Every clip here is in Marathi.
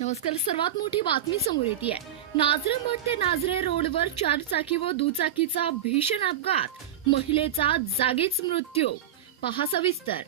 नमस्कार. सर्वात मोठी बातमी समोर येते आहे. नाझरेमठ ते नाझरे रोडवर 4 चाकी व दुचाकीचा भीषण अपघात, महिलेचा जागीच मृत्यू. पहा सविस्तर.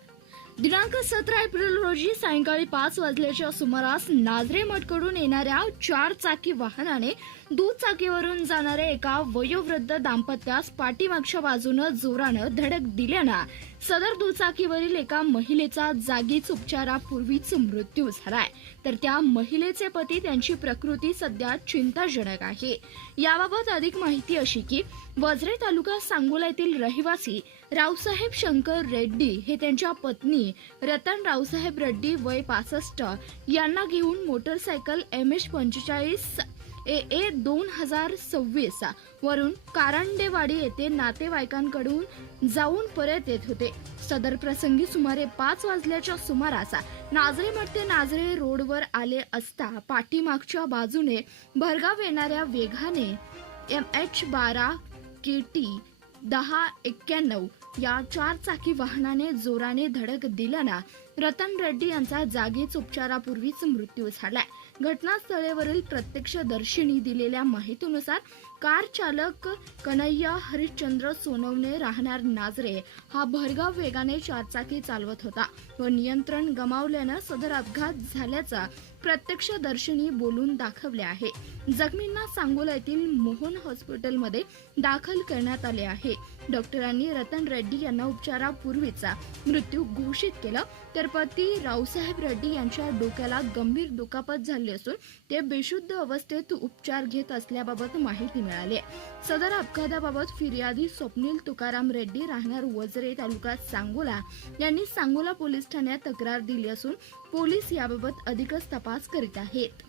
दिनांक 17 एप्रिल रोजी सायंकाळी 5 वाजल्याच्या सुमारास नाझरेमठकडून येणाऱ्या 4 चाकी वाहनाने दुचाकीवरून जाणाऱ्या एका वयोवृद्ध दाम्पत्यास पाठीमागच्या बाजूनं जोरानं धडक दिल्यानं सदर दुचाकीवरील एका महिलेचा जागीच उपचारापूर्वीच मृत्यू झालाय. तर त्या महिलेचे पती, त्यांची प्रकृती सध्या चिंताजनक आहे. याबाबत अधिक माहिती अशी की वझरे तालुका सांगोला येथील रहिवासी रावसाहेब शंकर रेड्डी हे त्यांच्या पत्नी रतन रावसाहेब रेड्डी वय 65 यांना घेऊन मोटरसायकल MS45 AA 2026 वरून कारंडेवाडी येथे नातेवाईकांकडून जाऊन परत येत होते. सदर प्रसंगी सुमारे 5 वाजल्याच्या सुमारास नाझरेमठ ते नाझरे रोडवर आले असता पाठीमागच्या बाजूने भरधाव येणाऱ्या वेगाने MH12 KT 1091 या 4 चाकी वाहनाने जोराने धडक दिल्यानं रतन रेड्डी यांचा जागीच उपचारापूर्वीच मृत्यू झालाय. घटनास्थळावरील प्रत्यक्षदर्शींनी दिलेल्या माहितीनुसार कार चालक कन्हैया हरिश्चंद्र सोनवणे राहणार नाझरे हा भरधाव वेगाने 4 चाकी चालवत होता व नियंत्रण गमावल्यानं सदर अपघात झाल्याचा प्रत्यक्षदर्शींनी बोलून दाखवले आहे. जखमींना सांगोला येथील मोहन हॉस्पिटलमध्ये दाखल करण्यात आले आहे. डॉक्टरांनी रतन रेड्डी यांना उपचारापूर्वीचा मृत्यू घोषित केलं. तर पती रावसाहेब रेड्डी यांच्या डोक्याला गंभीर दुखापत झाली असून ते बेशुद्ध अवस्थेत उपचार घेत असल्याबाबत माहिती मिळाली. सदर अपघाताबाबत फिर्यादी स्वप्नील तुकाराम रेड्डी राहणार वझरे तालुका सांगोला यांनी सांगोला पोलीस ठाण्यात तक्रार दिली असून पोलीस याबाबत अधिकच तपास करीत आहेत.